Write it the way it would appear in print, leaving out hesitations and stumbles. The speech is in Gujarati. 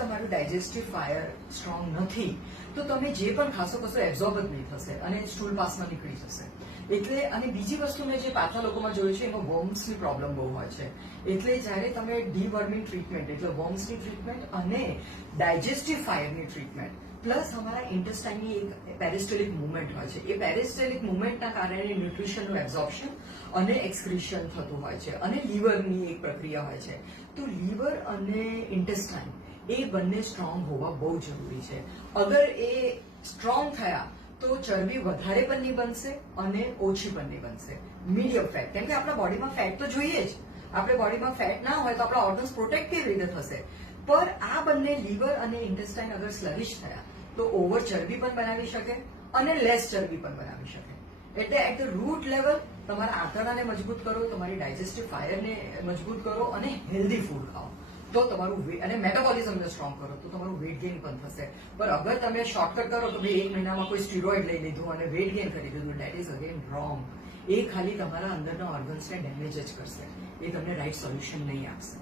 તમારું ડાયજેસ્ટિવ ફાયર સ્ટ્રોંગ નથી તો તમે જે પણ ખાશો કશો એબ્ઝોર્બ જ નહીં થશે અને સ્ટૂલ પાસમાં નીકળી જશે. એટલે અને બીજી વસ્તુ મેં જે પાછા લોકોમાં જોયું છે એમાં વર્મ્સની પ્રોબ્લેમ બહુ હોય છે. એટલે જ્યારે તમે ડીવર્મિંગ ટ્રીટમેન્ટ એટલે વર્મ્સની ટ્રીટમેન્ટ અને ડાયજેસ્ટિવ ફાયરની ટ્રીટમેન્ટ પ્લસ અમારા ઇન્ટેસ્ટાઇનની એક પેરિસ્ટેલિક મુવમેન્ટ હોય છે. એ પેરિસ્ટેલિક મુવમેન્ટના કારણે ન્યુટ્રિશનનું એબ્ઝોર્પ્શન અને એક્સક્રીશન થતું હોય છે અને લીવરની એક પ્રક્રિયા હોય છે. તો લીવર અને ઇન્ટેસ્ટાઇન એ બંને સ્ટ્રોંગ હોવા બહુ જરૂરી છે. અગર એ સ્ટ્રોંગ થયા તો ચરબી વધારે પણ નહીં બનશે અને ઓછી પણ નહીં બનશે. મીડિયમ ફેટ, કેમ કે આપણા બોડીમાં ફેટ તો જોઈએ જ. આપણે બોડીમાં ફેટ ના હોય તો આપણા ઓર્ગન્સ પ્રોટેક્ટ કેવી રીતે થશે? પર આ બંને લીવર અને ઇન્ટેસ્ટાઇન અગર સ્લરિશ થયા તો ઓવર ચરબી પણ બનાવી શકે અને લેસ ચરબી પણ બનાવી શકે. એટલે એટ ધ રૂટ લેવલ તમારા આંતરડાને મજબૂત કરો, તમારી ડાયજેસ્ટિવ ફાયરને મજબૂત કરો અને હેલ્ધી ફૂડ ખાઓ તો તમારું અને મેટાબોલિઝમને સ્ટ્રોંગ કરો તો તમારું વેટ ગેઇન પણ થશે. પણ અગર તમે શોર્ટકટ કરો તો ભાઈ 1 મહિનામાં કોઈ સ્ટીરોઇડ લઈ લીધું અને વેટ ગેઇન કરી દીધું, દેટ ઇઝ અગેન રોંગ. એ ખાલી તમારા અંદરના ઓર્ગન્સને ડેમેજ જ કરશે. એ તમને રાઈટ સોલ્યુશન નહીં આપશે.